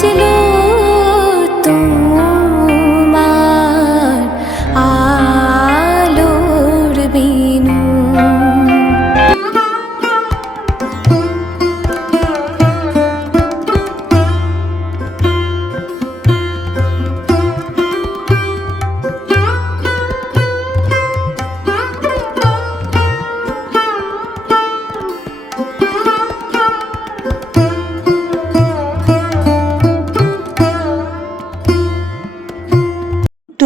petit loup.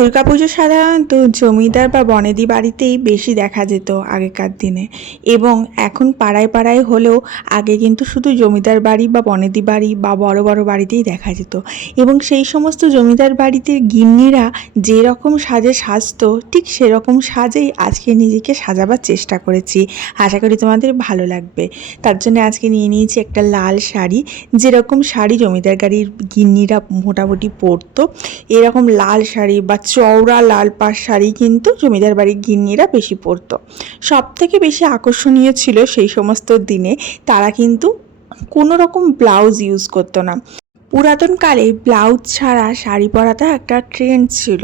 Durga Puja সাধারণত জমিদার বা বনেদি বাড়িতেই বেশি দেখা যেত আগেকার দিনে। এবং এখন পাড়ায় পাড়ায় হলেও আগে কিন্তু শুধু জমিদার বাড়ি বা বনেদি বাড়ি বা বড় বড় বাড়িতেই দেখা যেত। এবং সেই সমস্ত জমিদার বাড়িতে গিন্নিরা যেরকম সাজে সাজতো, ঠিক সেরকম সাজেই আজকে নিজেকে সাজাবার চেষ্টা করেছি। আশা করি তোমাদের ভালো লাগবে। তার জন্য আজকে নিয়ে নিয়েছি একটা লাল শাড়ি। যেরকম শাড়ি জমিদার গাড়ির গিন্নিরা মোটামুটি পরতো, এরকম লাল শাড়ি বা চওড়া লাল পাড় শাড়ি কিন্তু জমিদার বাড়ির গিন্নিরা বেশি পরতো। সব থেকে বেশি আকর্ষণীয় ছিল সেই সমস্ত দিনে তারা কিন্তু কোনো রকম ব্লাউজ ইউজ করতো না। পুরাতন কালে ব্লাউজ ছাড়া শাড়ি পরাটা একটা ট্রেন্ড ছিল।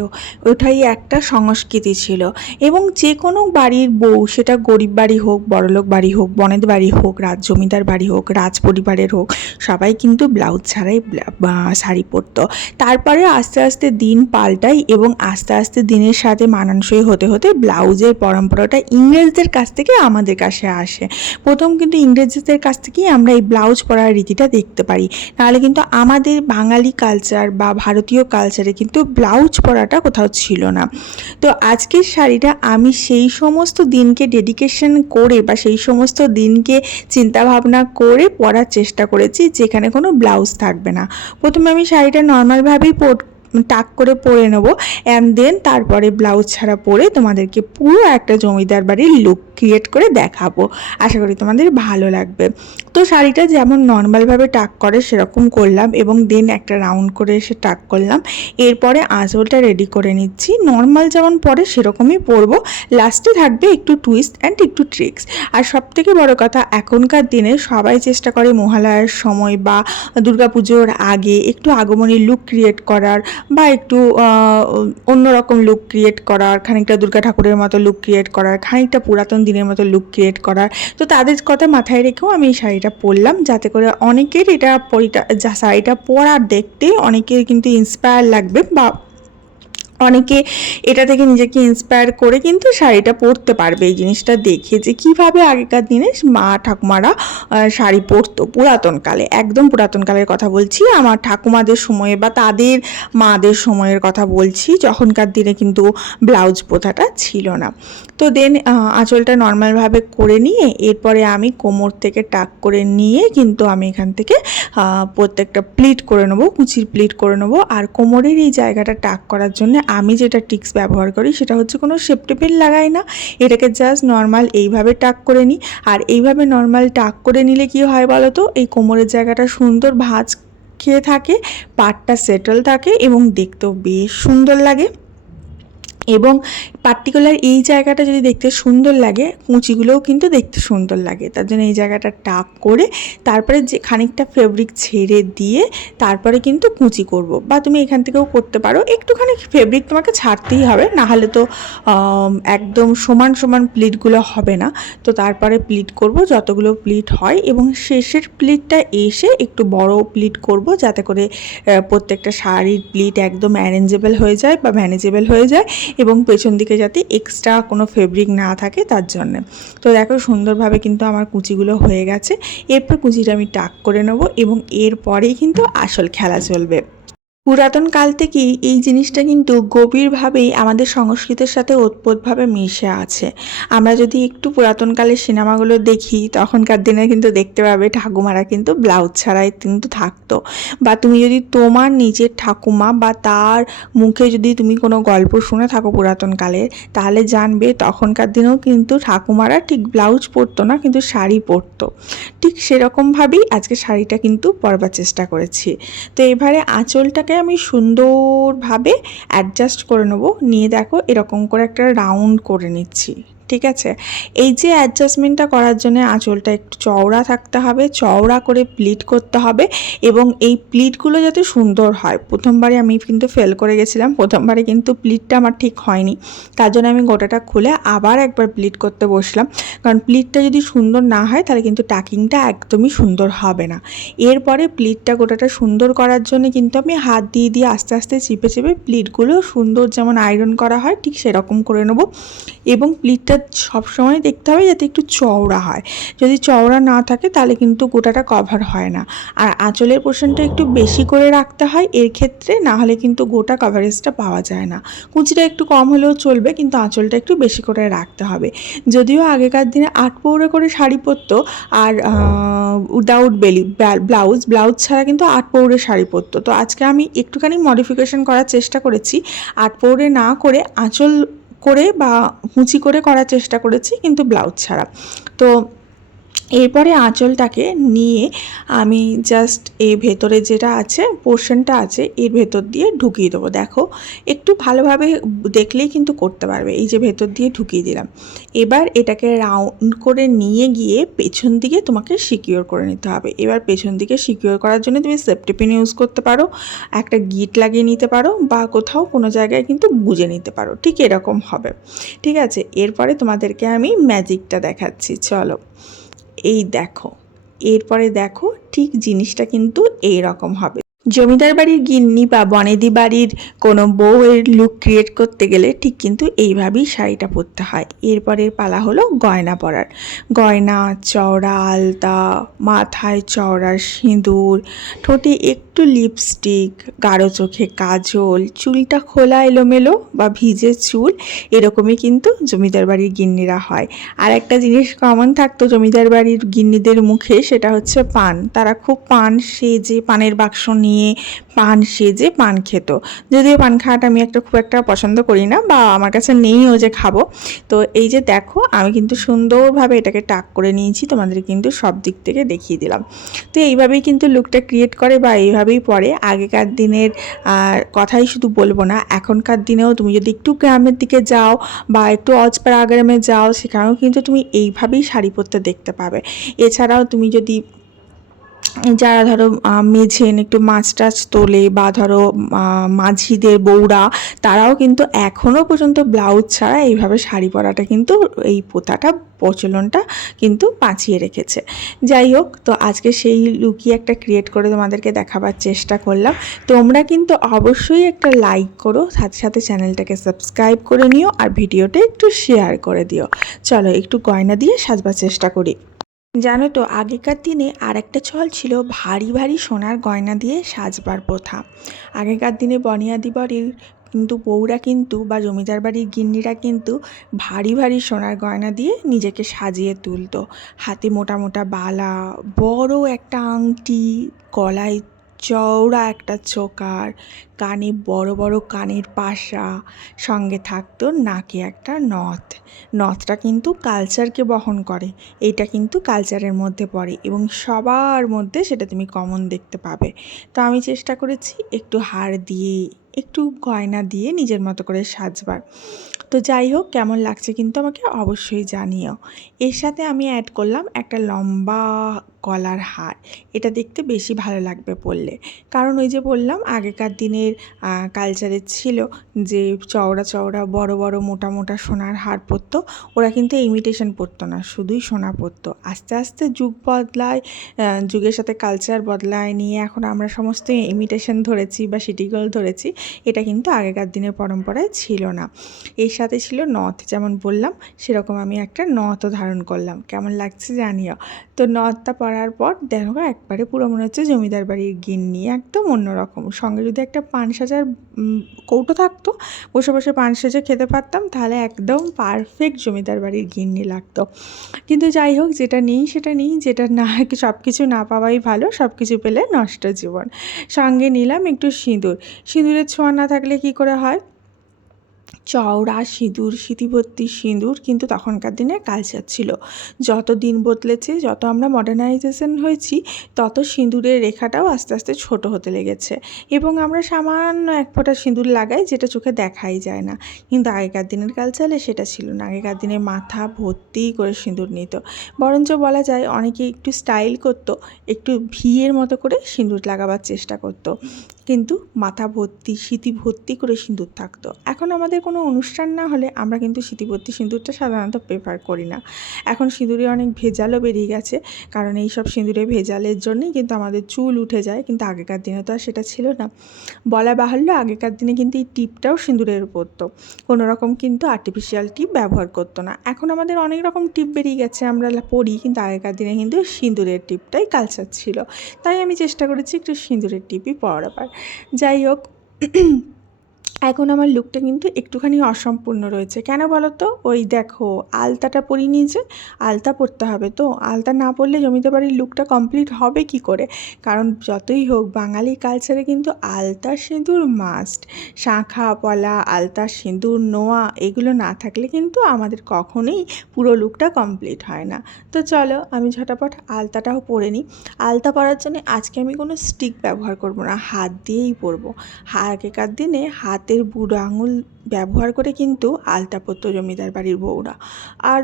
ওটাই একটা সংস্কৃতি ছিল। এবং যে কোনো বাড়ির বউ, সেটা গরিব বাড়ি হোক, বড়লোক বাড়ি হোক, বনেদ বাড়ি হোক, রাজ জমিদার বাড়ি হোক, রাজ পরিবারের হোক, সবাই কিন্তু ব্লাউজ ছাড়াই শাড়ি পরতো। তারপরে আস্তে আস্তে দিন পাল্টাই এবং আস্তে আস্তে দিনের সাথে মানানসই হতে হতে ব্লাউজের পরম্পরাটা ইংরেজদের কাছ থেকে আমাদের কাছে আসে। প্রথম কিন্তু ইংরেজদের কাছ থেকেই আমরা এই ব্লাউজ পরার রীতিটা দেখতে পারি। নাহলে কিন্তু আমাদের বাঙালি কালচার বা ভারতীয় কালচারে কিন্তু ব্লাউজ পরাটা কোথাও ছিল না। তো আজকের শাড়িটা আমি সেই সমস্ত দিনকে ডেডিকেশন করে বা সেই সমস্ত দিনকে চিন্তাভাবনা করে পরার চেষ্টা করেছি, যেখানে কোনো ব্লাউজ থাকবে না। প্রথমে আমি শাড়িটা নর্মালভাবেই পর টাক করে পরে নেব অ্যান্ড দেন তারপরে ব্লাউজ ছাড়া পরে তোমাদেরকে পুরো একটা জমিদার বাড়ির লুক ক্রিয়েট করে দেখাবো। আশা করি তোমাদের ভালো লাগবে। তো শাড়িটা যেমন নর্মালভাবে টাক করে সেরকম করলাম এবং দেন একটা রাউন্ড করে এসে টাক করলাম। এরপরে আঁচলটা রেডি করে নিচ্ছি। নর্মাল যেমন পরে সেরকমই পরবো। লাস্টে থাকবে একটু টুইস্ট অ্যান্ড একটু ট্রিক্স আর সব থেকে বড় কথা, এখনকার দিনে সবাই চেষ্টা করে মহালয়ার সময় বা দুর্গাপুজোর আগে একটু আগমনী লুক ক্রিয়েট করার বা একটু অন্যরকম লুক ক্রিয়েট করার, খানিকটা দুর্গা ঠাকুরের মতো লুক ক্রিয়েট করার, খানিকটা পুরাতন দিনের মতো লুক ক্রিয়েট করার। তো তাদের কথা মাথায় রেখেও আমি এই শাড়িটা পরলাম, যাতে করে অনেকের এটা পরিটা শাড়িটা পরার দেখতে অনেকের কিন্তু ইন্সপায়ার লাগবে বা অনেকে এটা থেকে নিজেকে ইন্সপায়ার করে কিন্তু শাড়িটা পরতে পারবে এই জিনিসটা দেখে যে কীভাবে আগেকার দিনে মা ঠাকুমারা শাড়ি পরতো পুরাতনকালে একদম পুরাতনকালের কথা বলছি। আমার ঠাকুমাদের সময়ে বা তাদের মাদের সময়ের কথা বলছি। যখনকার দিনে কিন্তু ব্লাউজ প্রথাটা ছিল না। তো দেন আঁচলটা নর্মালভাবে করে নিয়ে এরপরে আমি কোমর থেকে টাক করে নিয়ে কিন্তু আমি এখান থেকে প্রত্যেকটা প্লিট করে নেব, কুচির প্লিট করে নেব। আর কোমরের এই জায়গাটা টাক করার জন্য আমি যেটা টিক্স ব্যবহার করি সেটা হচ্ছে কোনো সেপটেপেল লাগাই না। এটাকে জাস্ট নর্মাল এইভাবে টাক করে নিই আর এইভাবে নর্মাল টাক করে নিলে কি হয় বলো তো এই কোমরের জায়গাটা সুন্দর ভাঁজ খেয়ে থাকে, পাটটা সেটেল থাকে এবং দেখতেও বেশ সুন্দর লাগে। এবং পার্টিকুলার এই জায়গাটা যদি দেখতে সুন্দর লাগে, কুঁচিগুলোও কিন্তু দেখতে সুন্দর লাগে। তার জন্য এই জায়গাটা টাক করে তারপরে যে খানিকটা ফেব্রিক ছেড়ে দিয়ে তারপরে কিন্তু কুচি করব। বা তুমি এখান থেকেও করতে পারো। একটুখানি ফেব্রিক তোমাকে ছাড়তেই হবে। না হলে তো একদম সমান সমান প্লিটগুলো হবে না। তো তারপরে প্লিট করব, যতগুলো প্লিট হয় এবং শেষের প্লিটটা এসে একটু বড় প্লিট করব যাতে করে প্রত্যেকটা শাড়ির প্লিট একদম অ্যারেঞ্জেবল হয়ে যায় বা ম্যানেজেবল হয়ে যায় এবং পেছন দিকে যাতে এক্সট্রা কোনো ফেব্রিক না থাকে তার জন্য। তো দেখো সুন্দরভাবে কিন্তু আমার কুচিগুলো হয়ে গেছে। এরপর কুচিটা আমি টাক করে নেব এবং এরপরেই কিন্তু আসল খেলা চলবে। পুরাতন কাল থেকেই এই জিনিসটা কিন্তু গভীরভাবেই আমাদের সংস্কৃতির সাথে ওতপ্রোতভাবে মিশে আছে। আমরা যদি একটু পুরাতন কালের সিনেমাগুলো দেখি, তখনকার দিনে কিন্তু দেখতে পাবে ঠাকুমারা কিন্তু ব্লাউজ ছাড়াই কিন্তু থাকতো। বা তুমি যদি তোমার নিজের ঠাকুমা বা তার মুখে যদি তুমি কোনো গল্প শুনে থাকো পুরাতন কালের, তাহলে জানবে তখনকার দিনেও কিন্তু ঠাকুমারা ঠিক ব্লাউজ পরতো না, কিন্তু শাড়ি পরতো। ঠিক সেরকমভাবেই আজকে শাড়িটা কিন্তু পরবার চেষ্টা করেছি। তো এবারে আঁচলটাকে আমি সুন্দরভাবে অ্যাডজাস্ট করে নেব। নিয়ে দেখো এরকম করে একটা রাউন্ড করে নিচ্ছি। ঠিক আছে? এই যে অ্যাডজাস্টমেন্টটা করার জন্য আঁচলটা একটু চওড়া থাকতে হবে, চওড়া করে প্লিট করতে হবে এবং এই প্লিটগুলো যাতে সুন্দর হয়। প্রথমবারে আমি কিন্তু ফেল করে গেছিলাম, প্রথমবারে কিন্তু প্লিটটা আমার ঠিক হয়নি। তার জন্য আমি গোটাটা খুলে আবার একবার প্লিট করতে বসলাম। কারণ প্লিটটা যদি সুন্দর না হয়, তাহলে কিন্তু টাকিংটা একদমই সুন্দর হবে না। এরপরে প্লিটটা গোটাটা সুন্দর করার জন্য কিন্তু আমি হাত দিয়ে দিয়ে আস্তে আস্তে চিপে চিপে প্লিটগুলো সুন্দর যেমন আয়রন করা হয়, ঠিক সেরকম করে নেব। এবং প্লিটটা সবসময় দেখতে হবে যাতে একটু চওড়া হয়। যদি চওড়া না থাকে তাহলে কিন্তু গোটাটা কভার হয় না। আর আঁচলের পোর্শনটা একটু বেশি করে রাখতে হয়, এর ক্ষেত্রে না হলে কিন্তু গোটা কভারেজটা পাওয়া যায় না। কুচিটা একটু কম হলেও চলবে, কিন্তু আঁচলটা একটু বেশি করে রাখতে হবে। যদিও আগেকার দিনে আট পৌরে করে শাড়ি পরতো, আর উইদাউট বেলি ব্লাউজ ব্লাউজ ছাড়া কিন্তু আট পৌরে শাড়ি পরতো। তো আজকে আমি একটুখানি মডিফিকেশন করার চেষ্টা করেছি। আট পৌরে না করে আঁচল করে বা কুচি করে করার চেষ্টা করেছি কিন্তু ব্লাউজ ছাড়া। তো এরপরে আঁচলটাকে নিয়ে আমি জাস্ট এর ভেতরে যেটা আছে পোর্শনটা আছে, এর ভেতর দিয়ে ঢুকিয়ে দেবো। দেখো, একটু ভালোভাবে দেখলেই কিন্তু করতে পারবে। এই যে ভেতর দিয়ে ঢুকিয়ে দিলাম। এবার এটাকে রাউন্ড করে নিয়ে গিয়ে পেছন দিকে তোমাকে সিকিওর করে নিতে হবে। এবার পেছন দিকে সিকিওর করার জন্য তুমি সেফটি পিন ইউজ করতে পারো, একটা গিট লাগিয়ে নিতে পারো বা কোথাও কোনো জায়গায় কিন্তু বুঝে নিতে পারো। ঠিক এরকম হবে। ঠিক আছে? এরপরে তোমাদেরকে আমি ম্যাজিকটা দেখাচ্ছি। চলো। এই দেখো। এরপরে দেখো ঠিক জিনিসটা কিন্তু এই রকম হবে। জমিদার বাড়ির গিন্নি বা বনেদি বাড়ির কোনো বউয়ের লুক ক্রিয়েট করতে গেলে ঠিক কিন্তু এইভাবেই শাড়িটা পরতে হয়। এরপরের পালা হলো গয়না পরার। গয়না, চওড়া, আলতা, মাথায় চওড়া সিঁদুর, ঠোঁটে একটু লিপস্টিক গাঢ় চোখে কাজল, চুলটা খোলা এলোমেলো বা ভিজে চুল, এরকমই কিন্তু জমিদার বাড়ির গিন্নিরা হয়। আর একটা জিনিস কমন থাকতো জমিদার বাড়ির গিন্নিদের মুখে সেটা হচ্ছে পান। তারা খুব পান সেজে পানের বাক্স নিয়ে পান সেজে পান খেত। যদিও পান খাওয়াটা আমি একটা খুব একটা পছন্দ করি না বা আমার কাছে নেইও যে খাব। তো এই যে দেখো, আমি কিন্তু সুন্দরভাবে এটাকে টাক করে নিয়েছি, তোমাদের কিন্তু সব দিক থেকে দেখিয়ে দিলাম। তো এইভাবেই কিন্তু লুকটা ক্রিয়েট করে বা এইভাবেই পরে। আগেকার দিনের কথাই শুধু বলব না, এখনকার দিনেও তুমি যদি একটু গ্রামের দিকে যাও বা একটু অজপাড়া গ্রামে যাও, সেখানেও কিন্তু তুমি এইভাবেই শাড়ি পরতে দেখতে পাবে। এছাড়াও তুমি যদি যারা ধরো মেঝেন একটু মাছ টাছ তোলে বা ধরো মাঝিদের বউরা তারাও কিন্তু এখনও পর্যন্ত ব্লাউজ ছাড়া এইভাবে শাড়ি পরাটা কিন্তু এই প্রথাটা প্রচলনটা কিন্তু বাঁচিয়ে রেখেছে। যাই হোক, তো আজকে সেই লুকই একটা ক্রিয়েট করে তোমাদেরকে দেখাবার চেষ্টা করলাম। তোমরা কিন্তু অবশ্যই একটা লাইক করো, সাথে সাথে চ্যানেলটাকে সাবস্ক্রাইব করে নিও আর ভিডিওটা একটু শেয়ার করে দিও। চলো, একটু গয়না দিয়ে সাজবার চেষ্টা করি। জানো তো, আগেকার দিনে আর একটা চল ছিল ভারী ভারী সোনার গয়না দিয়ে সাজবার প্রথা। আগেকার দিনে বনিয়াদি বাড়ির কিন্তু বউরা কিন্তু বা জমিদার বাড়ির গিন্নিরা কিন্তু ভারী ভারী সোনার গয়না দিয়ে নিজেকে সাজিয়ে তুলতো। হাতে মোটা মোটা বালা, বড় একটা আংটি গলায় চওড়া একটা চোকার, কানে বড় বড় কানের পাশা, সঙ্গে থাকতো নাকে একটা নথ। নথটা কিন্তু কালচারকে বহন করে এইটা কিন্তু কালচারের মধ্যে পড়ে এবং সবার মধ্যে সেটা তুমি কমন দেখতে পাবে। তো আমি চেষ্টা করেছি একটু হার দিয়ে, একটু গয়না দিয়ে নিজের মতো করে সাজবার। তো যাই হোক, কেমন লাগছে কিন্তু আমাকে অবশ্যই জানিও। এর সাথে আমি অ্যাড করলাম একটা লম্বা গলার হার। এটা দেখতে বেশি ভালো লাগবে পরলে। কারণ ওই যে বললাম, আগেকার দিনের কালচারে ছিল যে চওড়া চওড়া, বড় বড়, মোটা মোটা সোনার হার পরতো, ওরা কিন্তু ইমিটেশন পরতো না, শুধুই সোনা পরতো। আস্তে আস্তে যুগ বদলায় যুগের সাথে কালচার বদলায় নিয়ে এখন আমরা সমস্ত ইমিটেশন ধরেছি বা সিটিগল ধরেছি, এটা কিন্তু আগেকার দিনের পরম্পরায় ছিল না। এর সাথে ছিল নথ, যেমন বললাম, সেরকম আমি একটা নথও ধারণ করলাম। কেমন লাগছে জানিও। তো নথটা পরার পর দেখো একবারে পুরো মনে হচ্ছে জমিদার বাড়ির গিন্নি, একদম অন্যরকম। সঙ্গে যদি একটা পান সাজার কৌটো থাকতো, বসে বসে পান সেজে খেতে পারতাম, তাহলে একদম পারফেক্ট জমিদার বাড়ির গিন্নি লাগতো। কিন্তু যাই হোক, যেটা নেই সেটা নেই, যেটা না কি সব কিছু না পাওয়াই ভালো সব কিছু পেলে নষ্ট জীবন। সঙ্গে নিলাম একটু সিঁদুর। সিঁদুরের ছোঁয়া না থাকলে কি করে হয়? চওড়া সিঁদুর স্মৃতিভর্তি সিঁদুর কিন্তু তখনকার দিনে কালচার ছিল। যত দিন বদলেছে, যত আমরা মডার্নাইজেশন হয়েছি, তত সিঁদুরের রেখাটাও আস্তে আস্তে ছোট হতে লেগেছে। এবং আমরা সামান্য এক ফোঁটা সিঁদুর লাগাই, যেটা চোখে দেখাই যায় না। কিন্তু আগেকার দিনের কালচারে সেটা ছিল না। আগেকার দিনে মাথা ভর্তি করে সিঁদুর নিত। বরঞ্চ বলা যায়, অনেকে একটু স্টাইল করতো, একটু ভিয়ের মতো করে সিঁদুর লাগাবার চেষ্টা করতো। কিন্তু মাথা ভর্তি স্মৃতি ভর্তি করে সিঁদুর থাকতো। এখন আমাদের কোনো অনুষ্ঠান না হলে আমরা কিন্তু স্মৃতিভর্তি সিঁদুরটা সাধারণত প্রেফার করি না। এখন সিঁদুরে অনেক ভেজালও বেরিয়ে গেছে, কারণ এই সব সিঁদুরে ভেজালের জন্যই কিন্তু আমাদের চুল উঠে যায়, কিন্তু আগেকার দিনে তো আর সেটা ছিল না। বলা বাহুল্য, আগেকার দিনে কিন্তু এই টিপটাও সিঁদুরের পরতো কোনো রকম কিন্তু আর্টিফিশিয়াল টিপ ব্যবহার করতো না। এখন আমাদের অনেক রকম টিপ বেরিয়ে গেছে, আমরা পড়ি, কিন্তু আগেকার দিনে কিন্তু সিঁদুরের টিপটাই কালচার ছিল। তাই আমি চেষ্টা করেছি একটু সিঁদুরের টিপই পরাবার। যাই হোক এখন আমার লুকটা কিন্তু একটুখানি অসম্পূর্ণ রয়েছে। কেন বলো তো ওই দেখো, আলতাটা পরিনি যে আলতা পরতে হবে তো? আলতা না পরলে জমিতে বাড়ির লুকটা কমপ্লিট হবে কি করে? কারণ যতই হোক, বাঙালি কালচারে কিন্তু আলতা সিঁদুর মাস্ট শাঁখা, পলা, আলতা, সিঁদুর, নোয়া, এগুলো না থাকলে কিন্তু আমাদের কখনোই পুরো লুকটা কমপ্লিট হয় না। তো চলো, আমি ঝটাপট আলতাটাও পরে নিই। আলতা পরার জন্য আজকে আমি কোনো স্টিক ব্যবহার করব না, হাত দিয়েই পরবো। আগেকার দিনে হাতের বুড়ো আঙুল ব্যবহার করে কিন্তু আলতা পরতো জমিদার বাড়ির বউরা। আর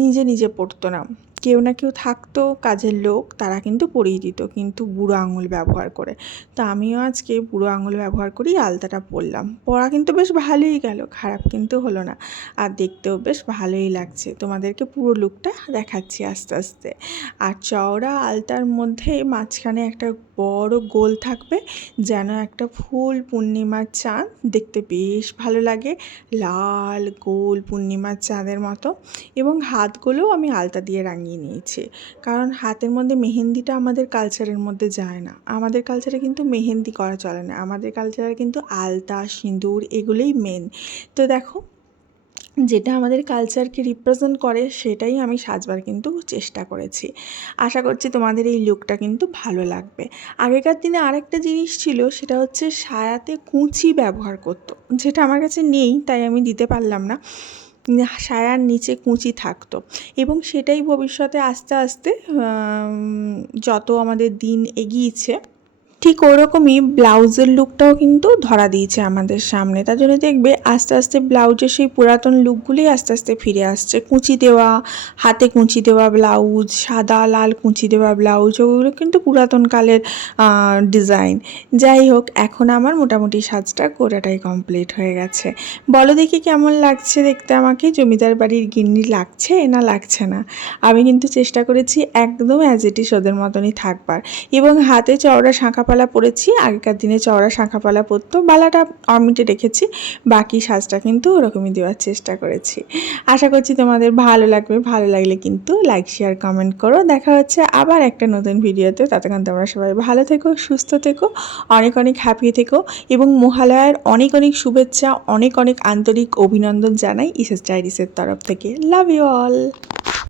নিজে নিজে পরতো না। কেউ না কেউ থাকতো, কাজের লোক, তারা কিন্তু পরিয়ে দিত, কিন্তু বুড়ো আঙুল ব্যবহার করে। তো আমিও আজকে বুড়ো আঙুল ব্যবহার করি আলতাটা পরলাম পরা কিন্তু বেশ ভালোই গেল, খারাপ কিন্তু হলো না। আর দেখতেও বেশ ভালোই লাগছে। তোমাদেরকে পুরো লুকটা দেখাচ্ছি আস্তে আস্তে। আর চওড়া আলতার মধ্যে মাঝখানে একটা বড় গোল থাকবে, যেন একটা ফুল পূর্ণিমার চাঁদ দেখতে বেশ ভালো লাগে। লাল, গোল পূর্ণিমার চাঁদের মতো এবং হাতগুলোও আমি আলতা দিয়ে রাঙিয়ে নিয়েছি। কারণ হাতের মধ্যে মেহেন্দিটা আমাদের কালচারের মধ্যে যায় না। আমাদের কালচারে কিন্তু মেহেন্দি করা চলে না। আমাদের কালচারে কিন্তু আলতা, সিঁদুর এগুলোই মেন তো দেখো যেটা আমাদের কালচারকে রিপ্রেজেন্ট করে, সেটাই আমি সাজবার কিন্তু চেষ্টা করেছি। আশা করছি তোমাদের এই লুকটা কিন্তু ভালো লাগবে। আগেকার দিনে আরেকটা জিনিস ছিল, সেটা হচ্ছে সায়াতে কুঁচি ব্যবহার করতো। যেটা আমার কাছে নেই, তাই আমি দিতে পারলাম না। সায়ার নিচে কুঁচি থাকতো। এবং সেটাই ভবিষ্যতে আস্তে আস্তে যত আমাদের দিন এগিয়েছে ঠিক ওরকমই ব্লাউজের লুকটাও কিন্তু ধরা দিয়েছে আমাদের সামনে। তার জন্য দেখবে আস্তে আস্তে ব্লাউজের সেই পুরাতন লুকগুলোই আস্তে আস্তে ফিরে আসছে। কুঁচি দেওয়া, হাতে কুঁচি দেওয়া ব্লাউজ, সাদা, লাল কুঁচি দেওয়া ব্লাউজ, ওগুলো কিন্তু পুরাতন কালের ডিজাইন যাই হোক, এখন আমার মোটামুটি সাজটা গোটাটাই কমপ্লিট হয়ে গেছে। বলো দেখি কেমন লাগছে দেখতে আমাকে? জমিদার বাড়ির গিন্নি লাগছে না লাগছে না? আমি কিন্তু চেষ্টা করেছি একদম অ্যাজ ইট ইস ওদের মতনই থাকবার। এবং হাতে চওড়া শাঁখাপালা পরেছি, আগেকার দিনে চওড়া শাঁখাপালা পরতো, বালাটা অমিটে রেখেছি, বাকি সাজটা কিন্তু ওরকমই দেওয়ার চেষ্টা করেছি। আশা করছি তোমাদের ভালো লাগবে, ভালো লাগলে কিন্তু লাইক শেয়ার কমেন্ট করো। দেখা হচ্ছে আবার একটা নতুন ভিডিওতে। ততক্ষণ তোমরা সবাই ভালো থেকো, সুস্থ থেকো, অনেক অনেক হ্যাপি থেকো এবং মহালয়ার অনেক অনেক শুভেচ্ছা, অনেক অনেক আন্তরিক অভিনন্দন জানাই ইসেস ডায়েরিসের তরফ থেকে। Love you all